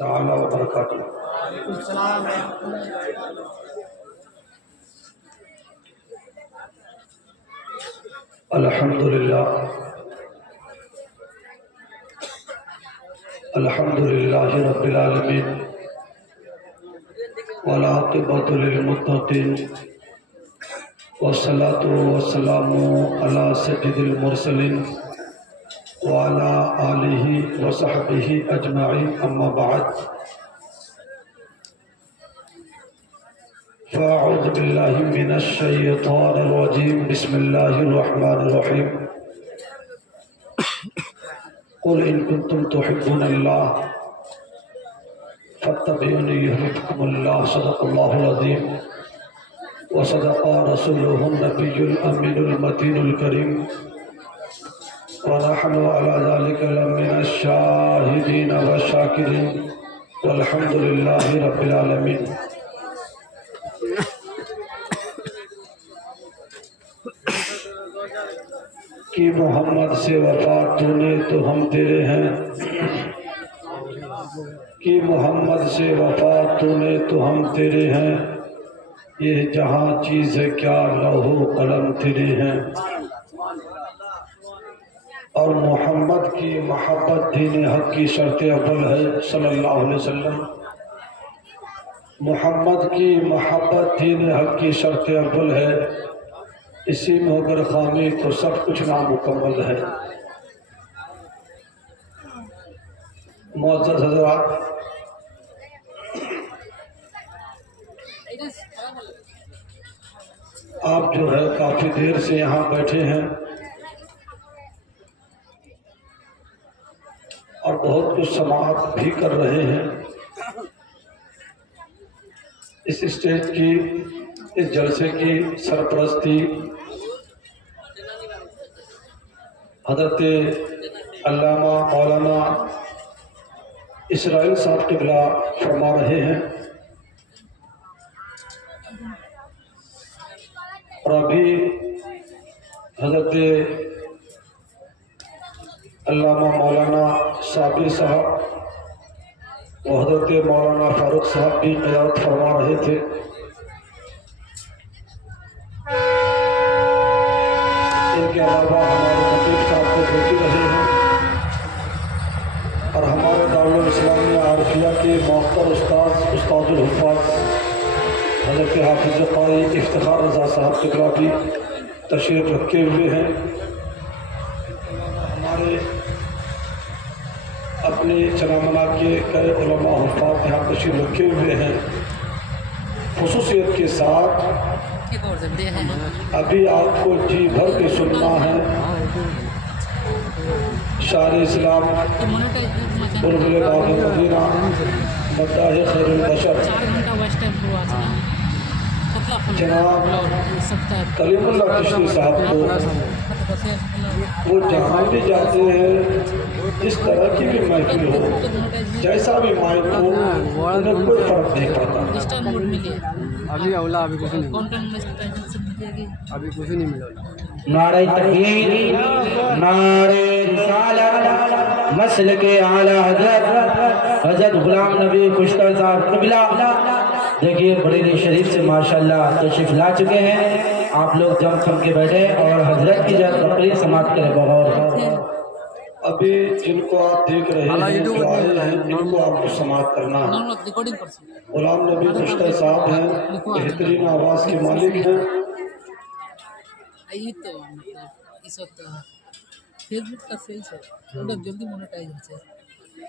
تعالی وبرکاتہ۔ السلام الحمدللہ الحمدللہ رب العالمین والعاقبۃ للمتقین والصلاۃ والسلام علی سید المرسلین وعلی آلہ وصحبہ اجمعین، اما بعد فاعوذ باللہ من الشیطان الرجیم، بسم اللہ الرحمن الرحیم۔ قل ان کنتم تحبون اللہ فاتبعونی یحببکم اللہ، صدق اللہ العظیم وصدق رسولہ النبی الامین المتین الکریم، ونحن علی ذلک لمن الشاہدین والشاکرین، والحمد للہ رب العالمین۔ کہ محمد سے وفا تو نے تو ہم تیرے ہیں، کہ محمد سے وفا تو نے تو ہم تیرے ہیں، یہ جہاں چیز ہے کیا لوح و قلم تیرے ہیں۔ اور محمد کی محبت دین حق کی شرط اول ہے صلی اللہ علیہ وسلم۔ محمد کی محبت دین حق کی شرط اول ہے، اسی میں اگر خامی تو سب کچھ نامکمل ہے۔ معزز حضرات، آپ جو ہے کافی دیر سے یہاں بیٹھے ہیں اور بہت کچھ سماعت بھی کر رہے ہیں۔ اس اسٹیج کی، اس جلسے کی سرپرستی حضرت علامہ مولانا اسرائیل صاحب قبلہ فرما رہے ہیں، اور ابھی حضرت علامہ مولانا صابر صاحب و حضرت مولانا فاروق صاحب بھی قیادت فرما رہے تھے۔ ان کے علاوہ ہمارے خطیب صاحب کو دیکھ رہے ہیں، اور ہمارے دارالاسلامیہ عارفیہ کے معطر استاد الحفاظ حضرت حافظ قاری افتخار رضا صاحب قبلہ بھی تشریف رکھے ہوئے ہیں۔ ہمارے اپنے چنامنا کے کئی علماء حفاظ یہاں تشریف رکھے ہوئے ہیں۔ خصوصیت کے ساتھ ابھی آپ کو جی بھر کے سننا ہے شاعر اسلام بلبل باغ مدینہ مداح خیر البشر جناب کلیم اللہ چشتی صاحب کو وہ جہاں بھی جاتے ہیں، اس طرح کی بھی محفل ہو، جیسا بھی مائک ہو، انہیں کوئی فرق نہیں پڑتا۔ ابھی اولا ابھی کچھ نہیں ملا۔ نعرہ تکبیر، نعرہ رسالت، مسلک اعلی حضرت غلام نبی کشتہ صاحب قبلہ دیکھیے بریلی شریف سے ماشاءاللہ تشریف لا چکے ہیں۔ آپ لوگ جم کھم کے بیٹھے اور حضرت کی جب تقریر سماعت کریں بغور۔ ابھی جن کو آپ دیکھ رہے ہیں جو آئے ہیں، ان کو آپ کو سماعت کرنا ہے۔ غلام نبی کشتہ صاحب ہیں، بہترین آواز کے مالک ہیں۔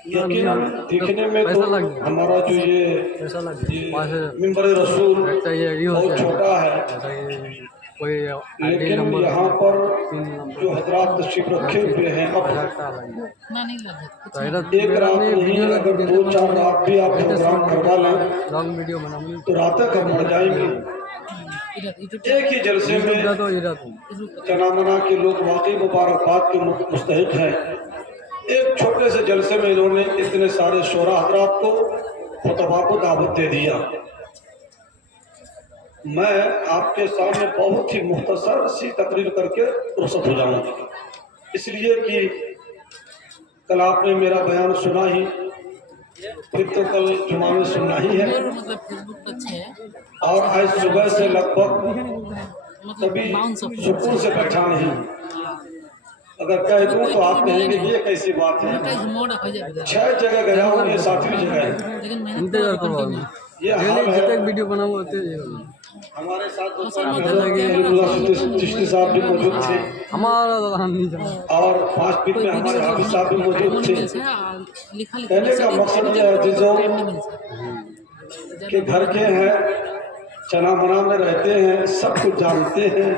یقیناً دیکھنے میں تو ہمارا جو یہ منبر رسول بہت چھوٹا ہے، لیکن یہاں پر جو حضرات تشریف رکھے ہوئے ہیں، اب ایک رات نہیں، اگر 2-4 رات بھی آپ پروگرام کروا لیں تو راتیں کب مر جائیں گی۔ ایک ہی جلسے میں چنامنا کے لوگ واقعی مبارکباد کے مستحق ہیں۔ ایک چھوٹے سے جلسے میں انہوں نے اتنے سارے شعراء حضرات کو خطبہ کو دعوت دے دیا۔ میں آپ کے سامنے بہت ہی مختصر سی تقریر کر کے رخصت ہو جاؤں گا، اس لیے کہ کل آپ نے میرا بیان سنا ہی، फिर तो कल जुमा में सुनना ही है। मतलब फेसबुक अच्छे है, और आज सुबह से लगभग मतलब कभी 52 सुकून से बैठा नहीं। अगर कह दूं तो आप कहेंगे ये कैसी बात है। 6 जगह गया हूँ, ये 7वीं जगह है। लेकिन मेहनत ये हाल है। वीडियो बना हुआ हमारे साथ चिश्ती साहब भी मौजूद थे हमारा और 5 फीट में हमारे हाफिज साहब भी मौजूद थे। कहने का मकसद ये है अजीजों कि घर के हैं, चना मना में रहते हैं, सब कुछ जानते हैं।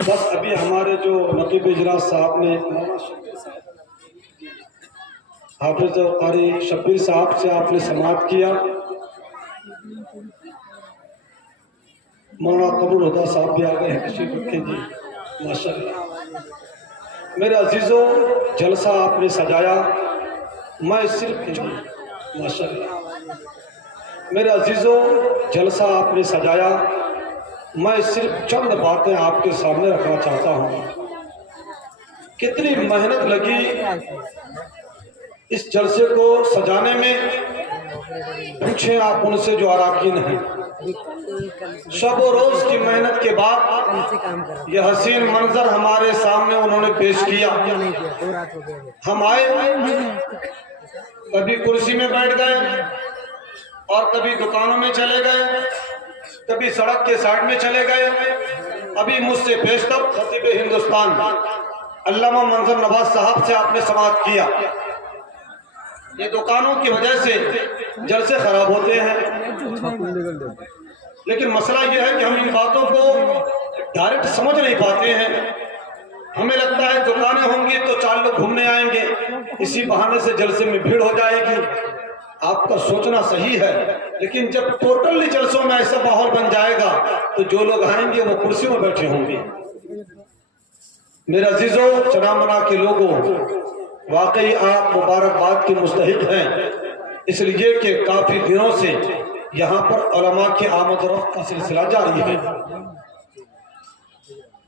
बस अभी हमारे जो नकीब इजलास साहब ने हाफिज कारी शब्बीर साहब से आपने समाअत किया, मौलाना कबूल हुदा साहब भी आ गए हैं, तशरीफ रखें जी माशाअल्लाह। मेरे अजीजों जलसा आपने सजाया, मैं सिर्फ माशाअल्लाह। मेरे अजीजों जलसा आपने सजाया, मैं सिर्फ चंद बातें आपके सामने रखना चाहता हूँ। कितनी मेहनत लगी इस जलसे को सजाने में, पूछें आप उनसे जो अराकीन हैं। शब और रोज की मेहनत के बाद यह हसीन मंजर हमारे सामने उन्होंने पेश किया। हम आए, कभी कुर्सी में बैठ गए और कभी दुकानों में चले गए, कभी सड़क के साइड में चले गए। अभी मुझसे पेशतर खतीब हिंदुस्तान अल्लामा मंजर नवाज साहब से आपने समाअत किया। ये दुकानों की वजह से जलसे खराब होते हैं, लेकिन मसला यह है कि हम इन बातों को डायरेक्ट समझ नहीं पाते हैं। हमें लगता है दुकानें होंगी तो 4 लोग घूमने आएंगे, इसी बहाने से जलसे में भीड़ हो जाएगी। आपका सोचना सही है, लेकिन जब टोटली जलसों में ऐसा माहौल बन जाएगा तो जो लोग आएंगे वो कुर्सी में बैठे होंगे। मेरे अजीजों चनामना के लोगों, वाकई आप मुबारकबाद के मुस्तहिक हैं, इसलिए कि काफी दिनों से यहाँ पर उलमा के आमद रफ्त का सिलसिला जारी है।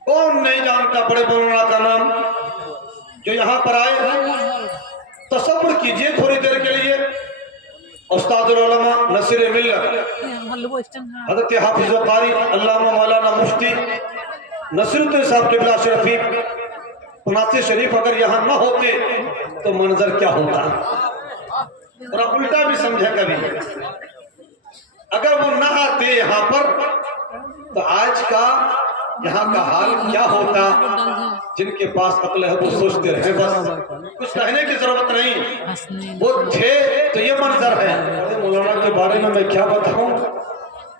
कौन नहीं जानता बड़े मौलाना का नाम जो यहाँ पर आए। तसव्वुर कीजिए थोड़ी देर के लिए, उस्तादुल उलमा नसीर मिल्लत हज़रत हाफिज कारी अल्लामा मौलाना मुफ्ती नसीरुद्दीन साहब क़िबला शरीफ पुनासी शरीफ अगर यहाँ न होते तो मंजर क्या होता। और उल्टा भी समझा कभी, अगर वो न आते यहाँ पर तो आज का यहाँ का हाल क्या होता। जिनके पास अक्ल है वो सोचते रहे, बस कुछ कहने की जरूरत नहीं। वो थे तो ये मंजर है। मौलाना के बारे में मैं क्या बताऊं,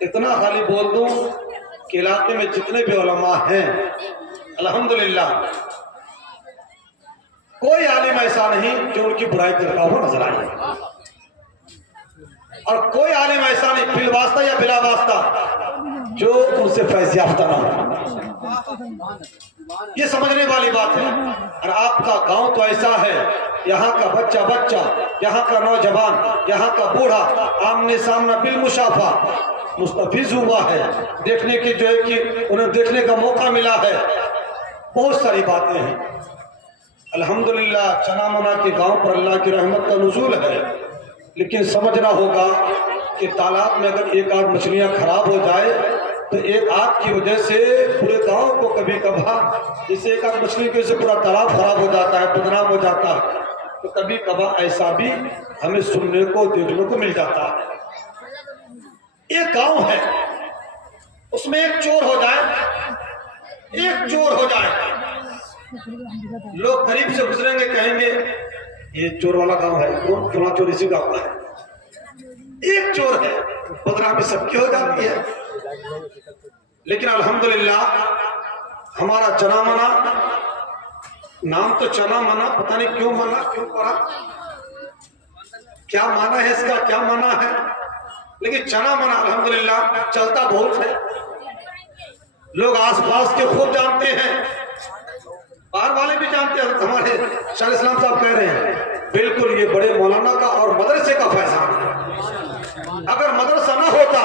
इतना खाली बोल दूं कि इलाके में जितने भी उलमा हैं अल्हम्दुलिल्लाह कोई आलिम ऐसा नहीं जो उनकी बुराई करता हुआ नजर आए, और कोई आलिम ऐसा नहीं बिल वास्ता या बिला वास्ता जो उनसे फैज़ याफ्ता ना हो। ये समझने वाली बात है। और आपका गांव तो ऐसा है, यहाँ का बच्चा बच्चा, यहाँ का नौजवान, यहाँ का बूढ़ा आमने सामना बिल मुशाफा मुस्तफिज हुआ है, देखने की जो है कि उन्हें देखने का मौका मिला है। बहुत सारी बातें हैं अल्हम्दुलिल्लाह। चनामना के गांव पर अल्लाह की रहमत का नुज़ूल है, लेकिन समझना होगा कि तालाब में अगर एक आध मछलियां खराब हो जाए तो एक आग की वजह से पूरे गांव को कभी कभार, जैसे एक आध मछली की वजह से पूरा तालाब खराब हो जाता है, बदनाम हो जाता है, तो कभी कभार ऐसा भी हमें सुनने को देखने को मिल जाता है। एक गांव है, उसमें एक चोर हो जाए, एक चोर हो जाए, लोग करीब से गुजरेंगे कहेंगे ये चोर वाला गांव है, चोरा चोर इसी गांव का है। एक चोर है, बदनामी सबकी हो जाती है। लेकिन अल्हम्दुलिल्लाह हमारा चना मना, नाम तो चना मना, पता नहीं क्यों मना, क्यों पड़ा, क्या माना है इसका, क्या माना है, लेकिन चना मना अल्हम्दुलिल्लाह चलता बहुत है। लोग आसपास के खूब जानते हैं, बाहर वाले भी जानते हैं। हमारे शाह इस्लाम साहब कह रहे हैं बिल्कुल ये बड़े मौलाना का और मदरसे का फैजान है। अगर मदरसा ना होता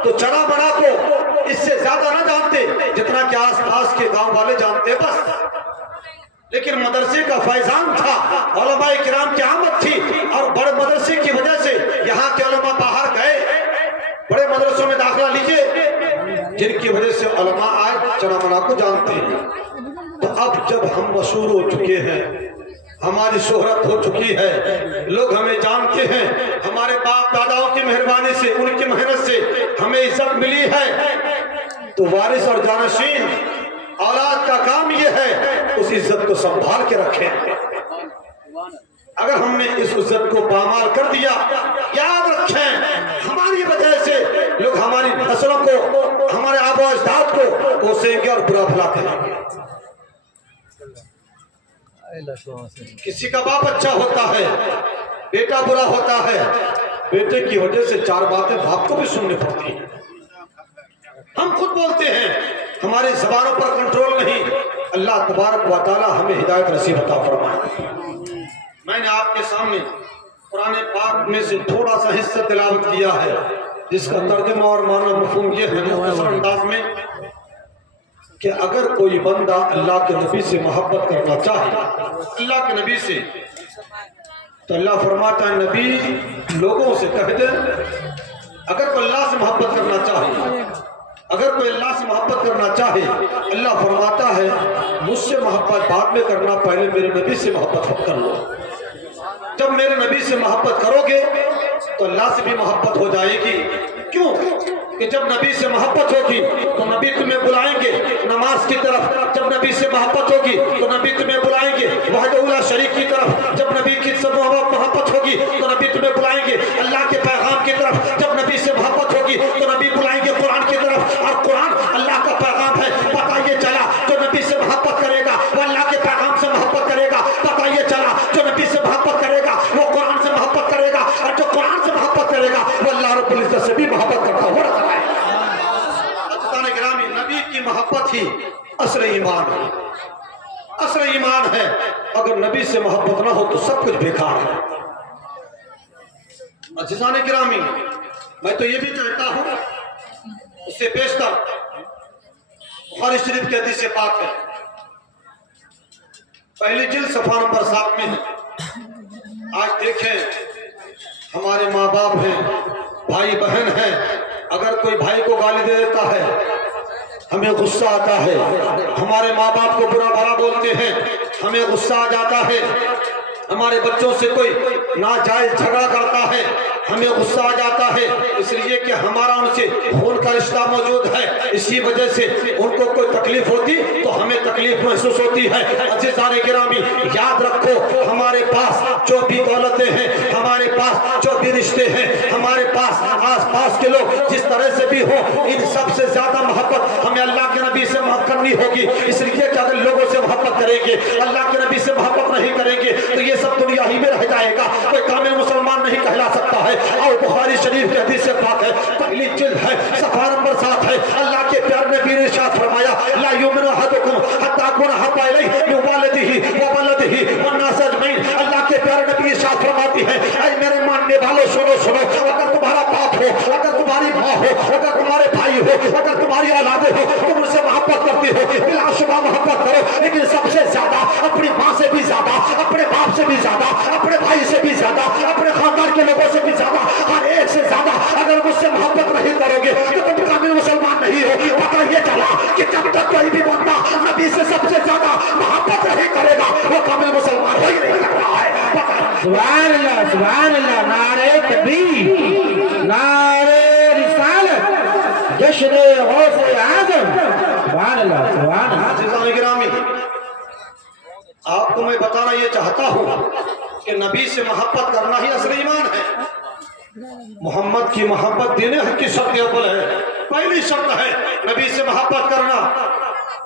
तो चना बना को इससे ज्यादा ना जानते जितना कि आसपास के गांव वाले जानते। बस لیکن مدرسے کا فیضان تھا، علماء کرام کی آمد تھی، اور بڑے مدرسے کی وجہ سے یہاں کے علماء باہر گئے۔ بڑے مدرسوں میں داخلہ لیجئے جن کی وجہ سے علماء آج چنامنا کو جانتے ہیں۔ تو اب جب ہم مشہور ہو چکے ہیں، ہماری شہرت ہو چکی ہے، لوگ ہمیں جانتے ہیں، ہمارے باپ داداؤں کی مہربانی سے، ان کی محنت سے ہمیں عزت ملی ہے، تو وارث اور جانشین اولاد کا کام یہ ہے اس عزت کو سنبھال کے رکھیں۔ اگر ہم نے اس عزت کو پامال کر دیا، یاد رکھیں ہماری وجہ سے لوگ ہماری نسلوں کو، ہمارے آباء و اجداد کو کوسیں گے اور برا بھلا کہیں گے۔ کسی کا باپ اچھا ہوتا ہے، بیٹا برا ہوتا ہے، بیٹے کی وجہ سے چار باتیں باپ کو بھی سننے پڑتی ہیں۔ ہم خود بولتے ہیں، ہماری زبانوں پر کنٹرول نہیں۔ اللہ تبارک و تعالی ہمیں ہدایت نصیب عطا فرمائے۔ میں نے آپ کے سامنے قرآن پاک میں سے تھوڑا سا حصہ تلاوت کیا ہے، جس کا ترجمہ اور معنی مفہوم یہ ہے مختصر انداز میں کہ اگر کوئی بندہ اللہ کے نبی سے محبت کرنا چاہے، اللہ کے نبی سے، تو اللہ فرماتا ہے نبی لوگوں سے کہہ دے، اگر کوئی اللہ سے محبت کرنا چاہے، اگر کوئی اللہ سے محبت کرنا چاہے، اللہ فرماتا ہے مجھ سے محبت بعد میں کرنا، پہلے میرے نبی سے محبت کر لو۔ جب میرے نبی سے محبت کرو گے تو اللہ سے بھی محبت ہو جائے گی۔ کیوں کہ جب نبی سے محبت ہوگی تو نبی تمہیں بلائیں گے نماز کی طرف، جب نبی سے محبت ہوگی تو نبی تمہیں بلائیں گے وحدہ لا شریک کی طرف، جب نبی کی سے محبت ہوگی تو نبی تمہیں بلائیں گے اللہ کے پیغام کی طرف، جب نبی سے محبت ہوگی تو نبی بلائیں گے قرآن کی طرف، اور قرآن اللہ کا پیغام ہے۔ پتہ یہ چلا جو نبی سے محبت کرے گا وہ اللہ کے پیغام سے محبت کرے گا، پتہ یہ چلا جو نبی سے محبت کرے گا وہ قرآن سے محبت کرے گا، اور جو قرآن سے محبت کرے گا وہ اللہ رب العزت سے بھی محبت کرتا ہو رہا ہے۔ عزیزان گرامی، نبی کی محبت ہی اصل ایمان ہے، اصل ایمان ہے۔ اگر نبی سے محبت نہ ہو تو سب کچھ بیکار ہے۔ عزیزان گرامی، میں تو یہ بھی کہتا ہوں، اس سے بیشتر بخاری شریف کی حدیث پاک ہے، پہلی جلد صفحہ نمبر 7 میں ہے۔ آج دیکھیں ہمارے ماں باپ ہیں، بھائی بہن ہیں، اگر کوئی بھائی کو گالی دے دیتا ہے ہمیں غصہ آتا ہے، ہمارے ماں باپ کو برا بھلا بولتے ہیں ہمیں غصہ آ جاتا ہے، ہمارے بچوں سے کوئی ناجائز جھگڑا کرتا ہے ہمیں غصہ آ جاتا ہے، اس لیے کہ ہمارا ان سے خون کا رشتہ موجود ہے، اسی وجہ سے ان کو کوئی تکلیف ہوتی تو ہمیں تکلیف محسوس ہوتی ہے۔ عزیزان گرامی، یاد رکھو ہمارے پاس جو بھی دولتیں ہیں، ہمارے پاس جو بھی رشتے ہیں، ہمارے پاس آس پاس کے لوگ جس طرح سے بھی ہو، ان سب سے زیادہ محبت ہمیں اللہ کے نبی سے محبت کرنی ہوگی۔ اس لیے کہ اگر لوگوں سے محبت کریں گے، اللہ کے نبی سے محبت نہیں کریں گے تو یہ سب دنیا ہی میں رہ جائے گا، کوئی کامل مسلمان نہیں کہلا سکتا ہے۔ اور بخاری شریف کی حدیث سے پاک ہے، پہلی جلد ہے، صفحہ نمبر 7 ہے، اللہ کے پیارے نبی نے ارشاد فرمایا لا یؤمن احدکم حتی اکون احب الیہ من والدہ وولدہ والناس اجمعین۔ اللہ کے پیارے نبی ارشاد فرماتی ہے اے میرے ماننے والوں سنو، اگر تمہارا باپ ہو، اگر تمہاری ماں ہو، اگر تمہارے بھائی ہو، اگر تمہاری اولادیں ہو، تم ان سے محبت کرتے ہو، بلا شبہ محبت کرو، لیکن سب سے زیادہ اپنی ماں سے بھی زیادہ، اپنے باپ سے بھی زیادہ، اپنے بھائی سے بھی زیادہ، اپنے خاندان کے لوگوں سے بھی زیادہ، ہر ایک سے زیادہ اگر مجھ سے محبت نہیں کرو گے تو تم کامل مسلمان نہیں ہو۔ پتہ یہ چلا کہ جب تک کوئی بھی بندہ نبی سے سب سے زیادہ محبت نہیں کرے گا وہ کامل مسلمان ہو ہی نہیں سکتا ہے۔ سبحان اللہ، سبحان اللہ، نعرہ تکبیر، نعرہ رسالت، جشن غوث اعظم، سبحان اللہ، سبحان اللہ۔ عزیزان گرامی، آپ کو میں بتانا یہ چاہتا ہوں کہ نبی سے محبت کرنا ہی اصل ایمان ہے۔ محمد کی محبت دین حق کی شرط اول ہے، پہلی شرط ہے نبی سے محبت کرنا۔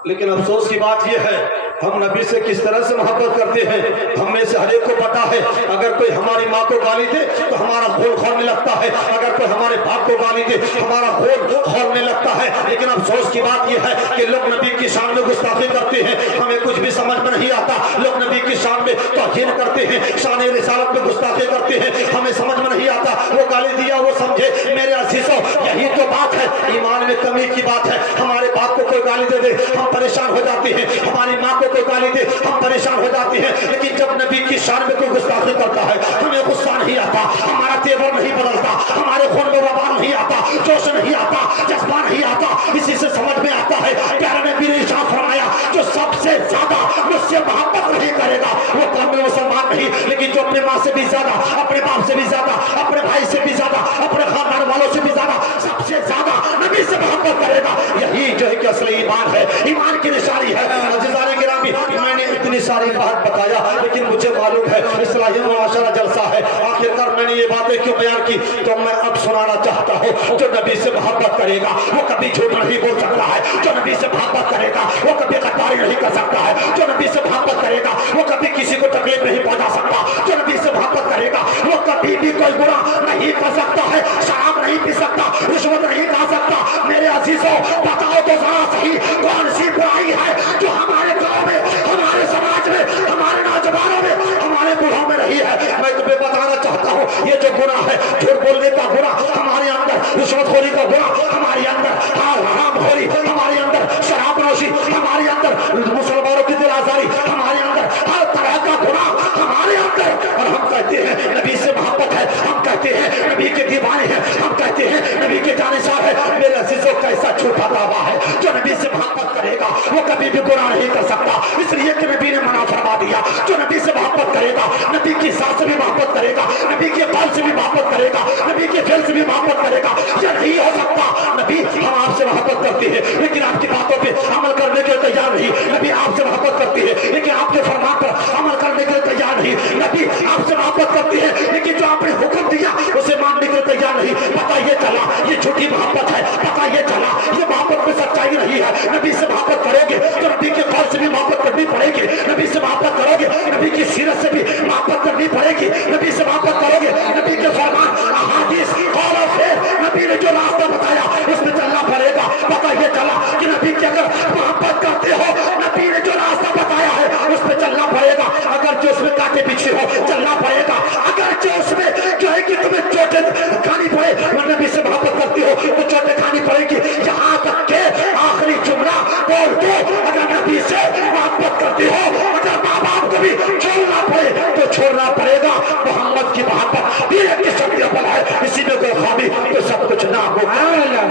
لیکن افسوس کی بات یہ ہے ہم نبی سے کس طرح سے محبت کرتے ہیں، ہم میں سے ہر ایک کو پتا ہے اگر کوئی ہماری ماں کو گالی دے تو ہمارا خون کھولنے لگتا ہے، اگر کوئی ہمارے باپ کو گالی دے ہمارا خون کھولنے لگتا ہے۔ لیکن افسوس کی بات یہ ہے کہ لوگ نبی کی شان میں گستاخی کرتے ہیں، ہمیں کچھ بھی سمجھ میں نہیں آتا، لوگ نبی کی شان میں توہین کرتے ہیں، شان رسالت میں گستاخی کرتے ہیں، ہمیں سمجھ میں نہیں آتا وہ گالی دیا وہ سمجھے۔ میرے عزیزوں، یہی تو بات ہے، ایمان میں کمی کی بات ہے۔ ہمارے باپ کو کوئی گالی دے دے ہم پریشان ہو جاتے ہیں، ہماری ماں کو کوئی گالی वालिदैन हम परेशान हो जाते हैं, लेकिन जब नबी की शान में कोई गुस्ताखी करता है हमें गुस्सा नहीं आता, हमारा तेवर नहीं बदलता, हमारे खून में वबाल नहीं आता, जोश नहीं आता, जज्बा नहीं आता। इसी से समझ में आता है प्यारे नबी ने इरशाद फरमाया जो सबसे ज्यादा मुझसे मोहब्बत नहीं करेगा वो कामिल मुसलमान नहीं, लेकिन जो अपने माँ से भी ज्यादा, अपने बाप से भी ज्यादा, अपने भाई से भी ज्यादा, अपने खानदान वालों से भी ज्यादा, सबसे ज्यादा नबी से मोहब्बत करेगा, यही जो है कि असली ईमान है, ईमान की निशानी है। अज़ीज़ान गिरामी, मैंने इतनी सारी बात बताया, लेकिन मुझे मालूम है इस्लाही मुआशरा जलसा है, आखिरकार मैंने ये बातें क्यों बयान की, तो मैं अब सुनाना चाहता हूँ जो नबी से मोहब्बत करेगा वो कभी झूठ नहीं बोल सकता है, जो नबी से मोहब्बत करेगा वो कभी गद्दारी नहीं कर सकता है, जो नबी से मोहब्बत करेगा वो कभी किसी को तकलीफ नहीं पहुंचा सकता, जो नबी से मोहब्बत करेगा वो कभी भी कोई गुनाह नहीं कर सकता है, शराब नहीं पी सकता, रिश्वत नहीं खा सकता। मेरे अजीजों बताओ तो जरा सही कौन सी बुराई है जो हमारे गांव में, हमारे समाज में, हमारे नौजवानों में, हमारे बूढ़ों में रही है। मैं तुम्हें बताना चाहता हूँ ये जो गुनाह है, झूठ बोलने का गुनाह हमारे अंदर, रिश्वतखोरी का गुनाह हमारे अंदर, हरामखोरी हमारे अंदर, शराबनोशी हमारे अंदर, मुसलमानों की दिल आजारी हमारे अंदर, हर तरह का गुनाह हमारे अंदर। और हम कहते हैं नबी से मोहब्बत है, हम कहते हैं नबी के दीवाने हैं, हम कहते हैं नबी के जानिसार है। मेरे अजीजों कैसा झूठा दावा है, जो नबी से मोहब्बत करेगा वो कभी भी गुनाह नहीं कर सकता, इसलिए कि नबी ने मना फरमा दिया। जो नबी से मोहब्बत करेगा, नबी की सास से भी मोहब्बत करेगा, नबी के बाल से भी मोहब्बत करेगा, नबी के फेल से भी मोहब्बत करेगा, ये नहीं हो सकता। नबी हम आपसे मोहब्बत करते हैं लेकिन आपकी बातों पे अमल करने के लिए तैयार नहीं, नबी आपसे मोहब्बत करती है लेकिन आपके फरमान पर अमल करने के लिए तैयार नहीं, नबी आपसे मोहब्बत करती है लेकिन जो आपने हुक्म दिया उसे मानने के लिए तैयार नहीं। पता ये चला ये झूठी मोहब्बत है, पता ये चला ये मोहब्बत में सच्चाई नहीं है। नबी से मोहब्बत करोगे तो नबी के कौल से भी मोहब्बत करनी पड़ेगी, नबी से मोहब्बत करोगे नबी की सीरत से भी मोहब्बत करनी पड़ेगी, नबी से मोहब्बत करोगे नबी के फरमान अहादीस कौलों से नबी ने जो रास्ता बताया उसमें चलना पड़ेगा। पता ये चला कि नबी की अगर मोहब्बत करते हो, नबी ने जो रास्ता बताया है उस पर चलना पड़ेगा, अगर जो उसमें कांटे पीछे हो चलना पड़ेगा, अगर जो उसमें जो है कि तुम्हें चोटें खानी पड़े और नबी से मोहब्बत करती हो तो चोटें खानी पड़ेगी, यहाँ तक के आखिरी जुमला बोल दो अगर नबी से मोहब्बत करती हो, अगर माँ बाप को भी छोड़ना पड़े तो छोड़ना पड़ेगा। मोहम्मद की मोहब्बत भी एक शक्ति बल है, इसी में कोई खामी तो सब कुछ ना हो।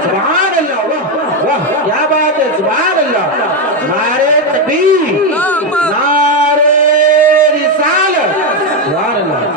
सुभान अल्लाह, वाह वाह क्या बात है, सुभान अल्लाह, नारे तकबीर, नारे रिसालत, सुभान अल्लाह।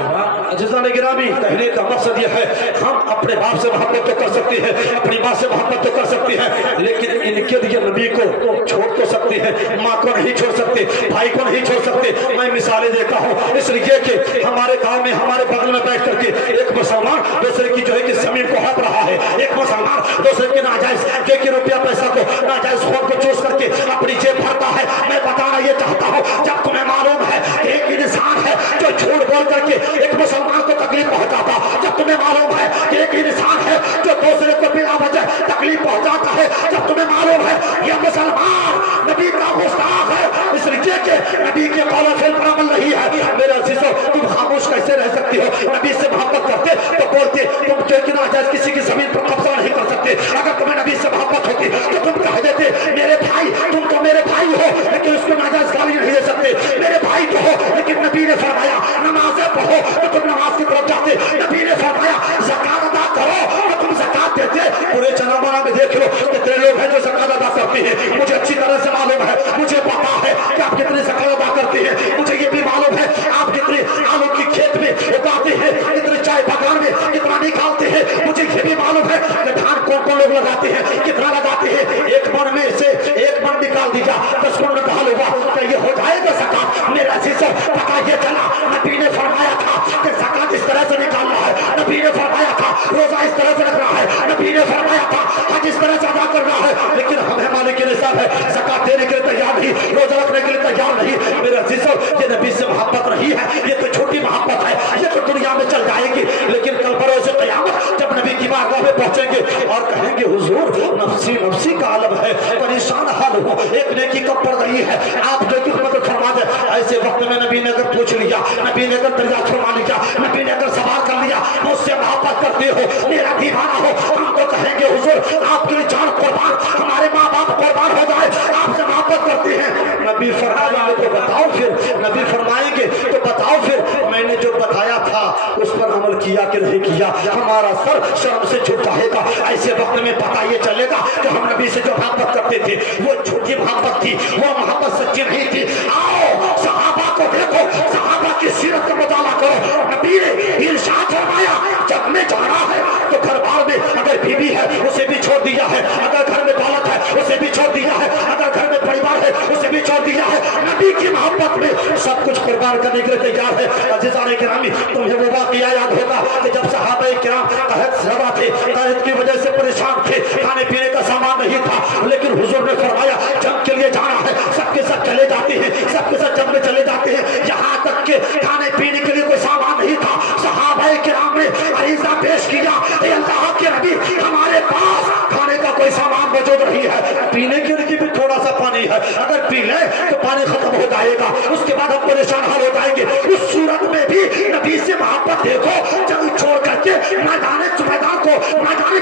अज़ीज़ान गिरामी, कहने का मकसद यह है हम अपने बाप से मोहब्बत तो कर सकते हैं, अपनी माँ से मोहब्बत तो कर सकते हैं, लेकिन इनके लिए नबी को छोड़ तो सकते हैं, माँ को नहीं छोड़ सकते, भाई को नहीं छोड़ सकते। मैं मिसालें देता हूँ इसलिए कि हमारे गांव में हमारे बगल में बैठ करके एक मुसलमान दूसरे की जो है कि जमीन को हक रहा है, एक मुसलमान दूसरे के नाजायज जो कि रुपया पैसा को नाजायज खून को चूस करके अपनी जेब भरता है। मैं बताना ये चाहता हूँ जब तुम्हें मालूम है एक इंसान है जो झूठ बोल करके एक मुसलमान को तकलीफ पहुंचाता, जब तुम्हें मालूम है कि एक इंसान है जो दूसरे को बिना वजह तकलीफ पहुंचाता है, जब तुम्हें मालूम है यह मुसलमान नबी का गुस्ताख है, इसलिए कि नबी के कौलों से पर अमल नहीं है। मेरे अजीजों तुम खामोश कैसे रह सकती हो, नबी से मोहब्बत करते तो बोलते, तुम जो कि नाजायज किसी की जमीन पर कब्जा नहीं कर सकते, अगर तुम्हें नबी से मोहब्बत होती तो तुम कह देते मेरे भाई, तुम तो मेरे भाई हो लेकिन उसको नाजायज गाली नहीं दे सकते, मेरे भाई तो हो लेकिन नबी ने फरमाया नमाज़ें पढ़ो तो तुम नमाज की तरफ जाते, नबी ने फरमाया ज़कात अदा करो तो तुम ज़कात देते। पूरे जनाबाना में देख लो कितने लोग हैं जो ज़कात अदा करते हैं, मुझे अच्छी तरह से मालूम है, मुझे पता है कि आप कितने ज़कात अदा करते हैं, मुझे ये भी मालूम है आप कितने आलू की खेत में उगाते हैं, कितने चाय बागान में कितना निकालते हैं, मुझे ये भी मालूम है कि धान कौन कौन लोग लगाते हैं, कितना लगाते हैं, एक मन में से एक मन निकाल दीजिए 10 मन में ढाल होगा तो ये हो जाएगा ज़कात। मेरा अजीज़ों पता ये चला नबी ने फरमाया था कि ज़कात इस तरह से निकालना है, नबी ने फरमाया था रोजा इस तरह से रखना है, नबी ने फरमाया था हज इस तरह से अदा करना है, लेकिन हमें मालिक के निसाब है ज़कात देने के लिए तैयार नहीं, रोजा रखने के लिए तैयार नहीं। मेरे अजीज़ों ये नबी से मोहब्बत नहीं है, ये तो छोटी मोहब्बत है, ये तो दुनिया में चल जाएगी, लेकिन कल बरोज़ क़यामत जब नबी की बारगाह में पहुंचेंगे और कहेंगे हुजूर नफ्सी नफ्सी का आलम है, परेशान हाल हो, एक नेकी कब पड़ गई है, आप जो कि मदद फरमा दे। ऐसे वक्त में नबी ने अगर पूछ लिया, नबी ने अगर दरिया फरमा लिया, नबी ने अगर सवाल कर लिया मुझसे मोहब्बत करते हो, मेरा दीवाना हो, हम तो कहेंगे हुजूर आपके लिए जान कुर्बान, हमारे माँ बाप कुर्बान हो जाए, आपसे मोहब्बत करते हैं। नबी नबी फरमाएंगे तो बताओ फिर, नबी फरमाएंगे तो बताओ फिर मैंने जो बताया था उस पर अमल किया कि नहीं किया। हमारा सर शर्म से झुक जाएगा। ऐसे वक्त में पता ये चलेगा कि हम नबी से जो मोहब्बत करते थे वो झूठी मोहब्बत थी, वो मोहब्बत सच्ची नहीं थी। आओ सहाबा को देखो, सहाबा की सीरत का मुताला करो। नबी ने इरशाद फरमाया जब में जाना है तो घर बार में अगर बीवी है उसे भी छोड़ दिया है, अगर घर में दौलत है उसे भी छोड़ दिया है, अगर घर में परिवार है उसे भी छोड़ दिया है। नबी की मोहब्बत में सब कुछ कुर्बान करने के लिए तैयार है। अज़ीज़ान किरामी, तुम्हें वो वाक़या याद होगा कि जब सहाबा किराम तहत ज़बा थे, तहत की वजह से परेशान थे, खाने पीने का सामान नहीं था, लेकिन हुजूर ने फरमाया जंग के लिए जाना है, सबके सब चले जाते हैं, सबके सब जंग में चले जाते हैं। यहाँ तक के खाने पीने के लिए कोई सामान नहीं था। सहाबा किराम ने अरीज़ा पेश किया, अल्लाह के नबी हमारे पास खाने का कोई सामान मौजूद नहीं है, पीने के लिए भी थोड़ा सा पानी है, अगर पी ले तो पानी खत्म हो जाएगा, उसके बाद हम परेशान हाल हो जाएंगे। उस सूरत में भी नबी से मोहब्बत देखो, जंग छोड़ करके मैदान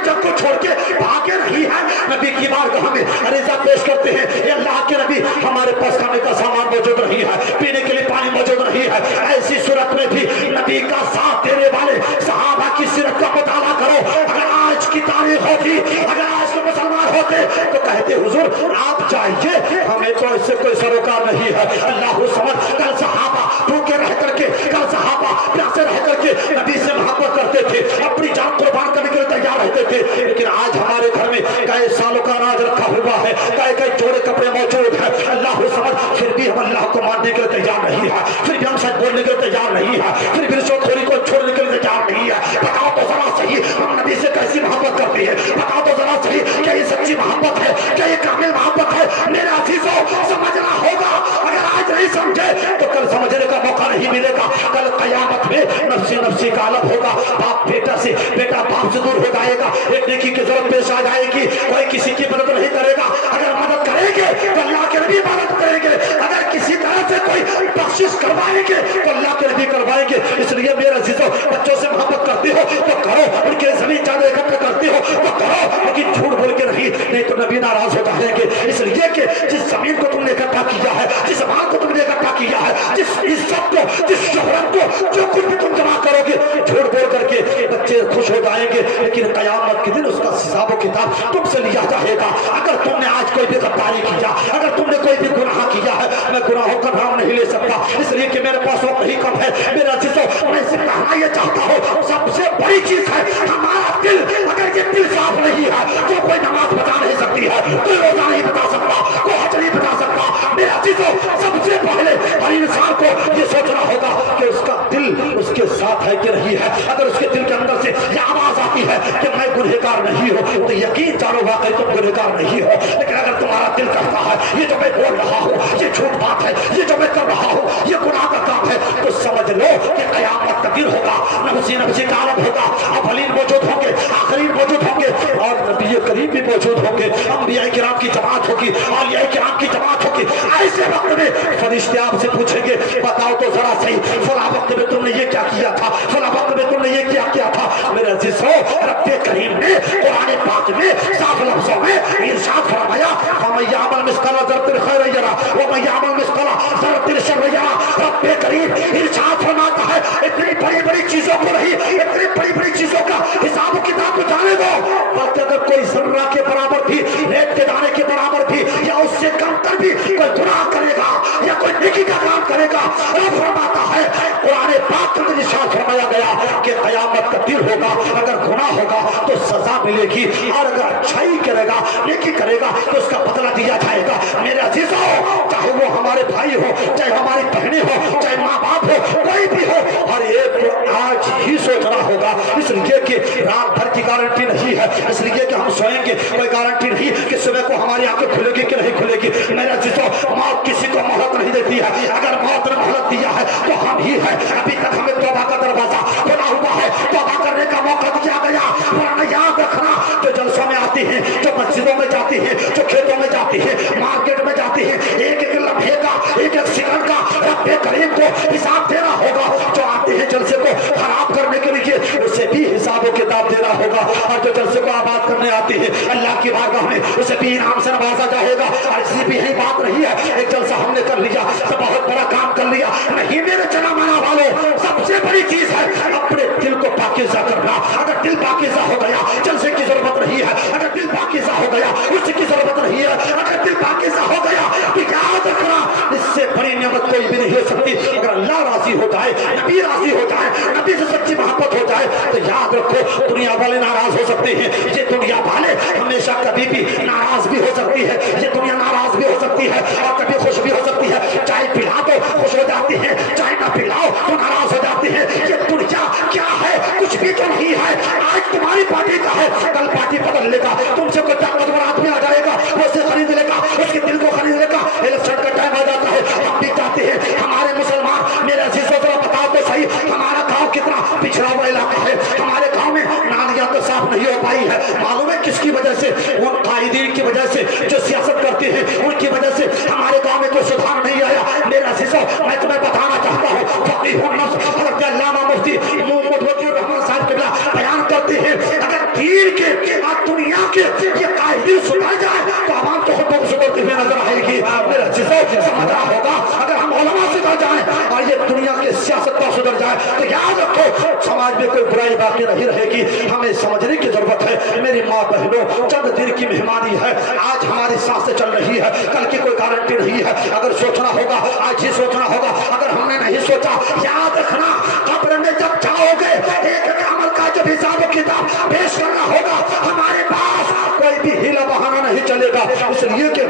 जंग को छोड़ के भागे नहीं है, नबी की बारगाह में अरीज़ा पेश करते हैं, ये अल्लाह के नबी हमारे पास खाने का सामान मौजूद नहीं है, पीने के लिए पानी मौजूद नहीं है। ऐसी सूरत में भी नबी का साथ देने वाले सहाबा की सीरत का मुताला करो। अगर आज की तारीख होती, अगर आज के मुसलमान होते तो कहते हुजूर आप जाइए, हमें तो इससे कोई सरोकार नहीं है। अल्लाह समझ, कल सहाबा भूखे रह करके, कल सहाबा प्यासे रह करके नबी से मोहब्बत करते थे, अपनी जान कुर्बान करने के लिए तैयार रहते थे। लेकिन आज हमारे घर में कई सालों का अनाज रखा हुआ है, कई जोड़े कपड़े मौजूद है, अल्लाह समझ, फिर भी हम अल्लाह को मानने के लिए तैयार नहीं है, फिर भी हम सच बोलने के लिए तैयार नहीं है, फिर भी रिश्वतखोरी को छोड़ने के लिए तैयार नहीं है। बताओ तो जरा सही, हम नबी से कैसी मोहब्बत करते हैं? बताओ तो जरा सही, क्या ये सच्ची मोहब्बत है? क्या ये कामिल मोहब्बत है? मेरे अजीजों, समझना होगा। अगर आज नहीं समझे तो कल समझने का मौका नहीं मिलेगा। कल कयामत में नफ्सी नफ्सी का आलम होगा, बाप बेटा से, बेटा बाप से दूर हो जाएगा, एक नेकी की जरूरत पेश आ जाएगी, कोई किसी की मदद नहीं करेगा। अगर मदद करेंगे तो अल्लाह के नबी मदद करेंगे, अगर किसी तरह से कोई बख्शिश करवाएंगे तो अल्लाह के नबी करवाएंगे। इसलिए मेरे अजीजों, बच्चों से मोहब्बत करते हो तो करो, उनके जमीन जाने इकट्ठा करते हो तो करो, लेकिन झूठ बोल के नहीं तो नबी नाराज हो जाएंगे। इसलिए कि जिस जमीन को तुमने इकट्ठा किया है, जिस माल को तुमने इकट्ठा किया है, जिस इज्जत को, जिस शोहरत को, जो कुछ भी तुम जमा करोगे, झूठ बोल करके बच्चे खुश हो जाएंगे, लेकिन कयामत के दिन उसका हिसाब किताब तुमसे लिया जाएगा। अगर तुमने आज कोई भी गद्दारी किया, अगर तुमने कोई भी गुनाह किया है, मैं गुनाहों का नाम नहीं ले सकता, इसलिए कि मेरे पास वक्त नहीं कम है। मेरा जिसो मैं सिर्फ कहना ये चाहता हूँ, सबसे बड़ी चीज है हमारा दिल। अगर ये दिल साफ नहीं है तो कोई नमाज बता नहीं सकती है, कोई रोजा नहीं बता सकता, कोई हज नहीं बता सकता। मेरा जिसो सबसे पहले हर इंसान को ये सोचना होगा कि उसका दिल उसके साथ है कि नहीं है। अगर उसके दिल के अंदर से ये आवाज आती है कि मैं गुनहगार नहीं हूँ, तो यकीन जानो वाकई तुम गुनहगार नहीं हो। लेकिन अगर तुम्हारा दिल कहता है ये जो मैं बोल रहा हूँ ये झूठ बात है, ये जो मैं कर रहा हूँ ये गुनाह का काम है, तो समझ लो कि कयामत का दिन होगा, नफ्सी नफ्सी का आलम होगा, अवलीन मौजूद होंगे, आखिरीन मौजूद होंगे, और नबी करीम भी मौजूद होंगे, अंबिया किराम की जमात होगी, औलिया किराम की जमात होगी। ऐसे वक्त में फरिश्ते आपसे पूछेंगे बताओ तो जरा सही, फला वक्त में तुमने ये क्या किया था, फला वक्त में तुमने ये क्या किया था। मेरे अजीजों, रब्बे करीम ने कुरान पाक में साफ लफ्जों में इरशाद फरमाया, वमन यअमल मिस्काला ज़र्रतिन खैरन यरा वमन यअमल मिस्काला ज़र्रतिन शर्रन यरा। रब्बे करीम इरशाद फरमाता है, इतनी बड़ी बड़ी चीजों को नहीं, इतनी बड़ी बड़ी चीजों का हिसाब किताब को जाने दो, बल्कि अगर कोई जर्रा के बराबर भी, रेत के दाने के बराबर भी, या उससे कम कर भी कोई गुनाह करेगा या कोई नेकी का काम करेगा, रब फरमाता है कुरान पाक में इरशाद फरमाया गया कि कयामत का दिन होगा, अगर गुनाह होगा तो सजा मिलेगी, और अगर अच्छाई करेगा, नेकी करेगा तो उसका बदला दिया जाएगा। मेरे अजीजों, चाहे वो हमारे भाई हो, चाहे हमारी बहनें हो, चाहे माँ बाप हो, कोई भी हो, हर एक को आज ही सोचना होगा। इसलिए कि रात भर की गारंटी नहीं है, इसलिए कि हम सोएंगे कोई गारंटी नहीं कि सुबह को हमारी आंखें खुलेगी कि नहीं खुलेगी। मेरे अजीजों, मौत किसी को मोहलत नहीं देती है, अगर मौत ने मोहलत दिया है तो हम ही है। अभी तक हमें तौबा का दरवाजा खुला हुआ है, तौबा करने का मौका दिया गया। वरना याद रखना, जो जलसों में आती हैं, जो मस्जिदों में जाती हैं, जो खेतों में जाती हैं, मार्केट में जाती हैं, एक एक लम्हे का, एक एक सेकंड का रब्बे करीम को हिसाब देना होगा। जो आते हैं जलसे को खराब करने के लिए, उसे भी हिसाब किताब देना होगा, और जो जलसे को आबाद बात करने आती है अल्लाह की बारगाह में, उसे भी इनाम से नवाजा जाएगा। ऐसी भी यही बात नहीं है एक जलसा हमने कर लिया तो बहुत बड़ा काम कर लिया, नहीं मेरे जना मना वालों, सबसे बड़ी चीज है अपने दिल को पाकीज़ा करना। अगर दिल पाकीज़ा हो गया जलसे की जरूरत नहीं है, अगर दिल पाकीज़ा हो गया उसकी जरूरत नहीं है, अगर दिल पाकीज़ा हो गया तो याद रखना इससे बड़ी नेमत कोई भी नहीं हो सकती। अगर अल्लाह राजी हो जाए, नबी राजी हो जाए, नबी से सच्ची मोहब्बत हो जाए तो याद रखो दुनिया वाले नाराज हो सकते हैं, ये दुनिया वाले हमेशा कभी भी नाराज भी हो सकती है, ये दुनिया नाराज भी हो सकती है और कभी खुश भी हो सकती है। चाय पिला तो खुश हो जाती है, चाय ना पिलाओ तो नाराज हो जाती है। ये दुनिया क्या है, कुछ भी तो नहीं है। आज तुम्हारी पार्टी का है, कल पार्टी बदल लेगा, तुमसे कोई ताकतवर आदमी आ जाएगा, वो उसे खरीद लेगा, उसके दिल को खरीद लेगा। इलेक्शन का टाइम आ जाता है, हम भी चाहते हैं हमारे मुसलमान, मेरे अजीजों जरा बताओ तो सही हमारा गांव कितना पिछड़ा हुआ इलाका है, हमारे गांव में नालियां तो साफ नहीं हो पाई है। मालूम है किसकी वजह से? उन कायदीन की वजह से जो सियासत करते हैं, उनकी वजह से हमारे गांव में कोई सुधार नहीं आया। मेरे अजीजों मैं तुम्हें बताना चाहता हूँ, फकीह हज़रत अल्लामा मुफ्ती मुहम्मद रहमान साहब किबला बयान करते हैं अगर दीन के और दुनिया के ये कायदीन सुधर जाए तो आवाम तो खुद सुधरती हुई नजर आएगी। मेरे अजीजों समझना होगा अगर हम उलमा सुधर जाए और ये दुनिया के सियासत पर सुधर जाए तो याद रखो समाज में कोई बुराई बाकी नहीं रहेगी। हमें समझने की जरूरत है मेरी माँ बहनों, चंद दिन की मेहमानी है, आज हमारी सांसें चल रही है, कल की कोई गारंटी नहीं है। अगर सोचना होगा आज ही सोचना होगा, अगर हमने नहीं सोचा याद रखना कब्र में जब जाओगे एक अमल का जब हिसाब किताब पेश करना होगा, हमारे पास कोई भी हीला बहाना नहीं चलेगा। इसलिए कि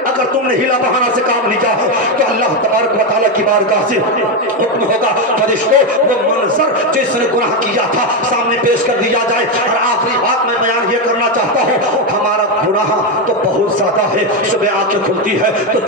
अगर तुमने हीला बहाना से काम लिया है तो अल्लाह तबारक व तआला की बारगाह से हुक्म होगा फरिश्तों वो मंजर जिसने गुनाह किया था सामने पेश कर दिया जाए। और आखिरी बात मैं बयान ये करना चाहता हूँ, हमारा गुनाह तो बहुत ज्यादा है, सुबह आंखें खुलती है तो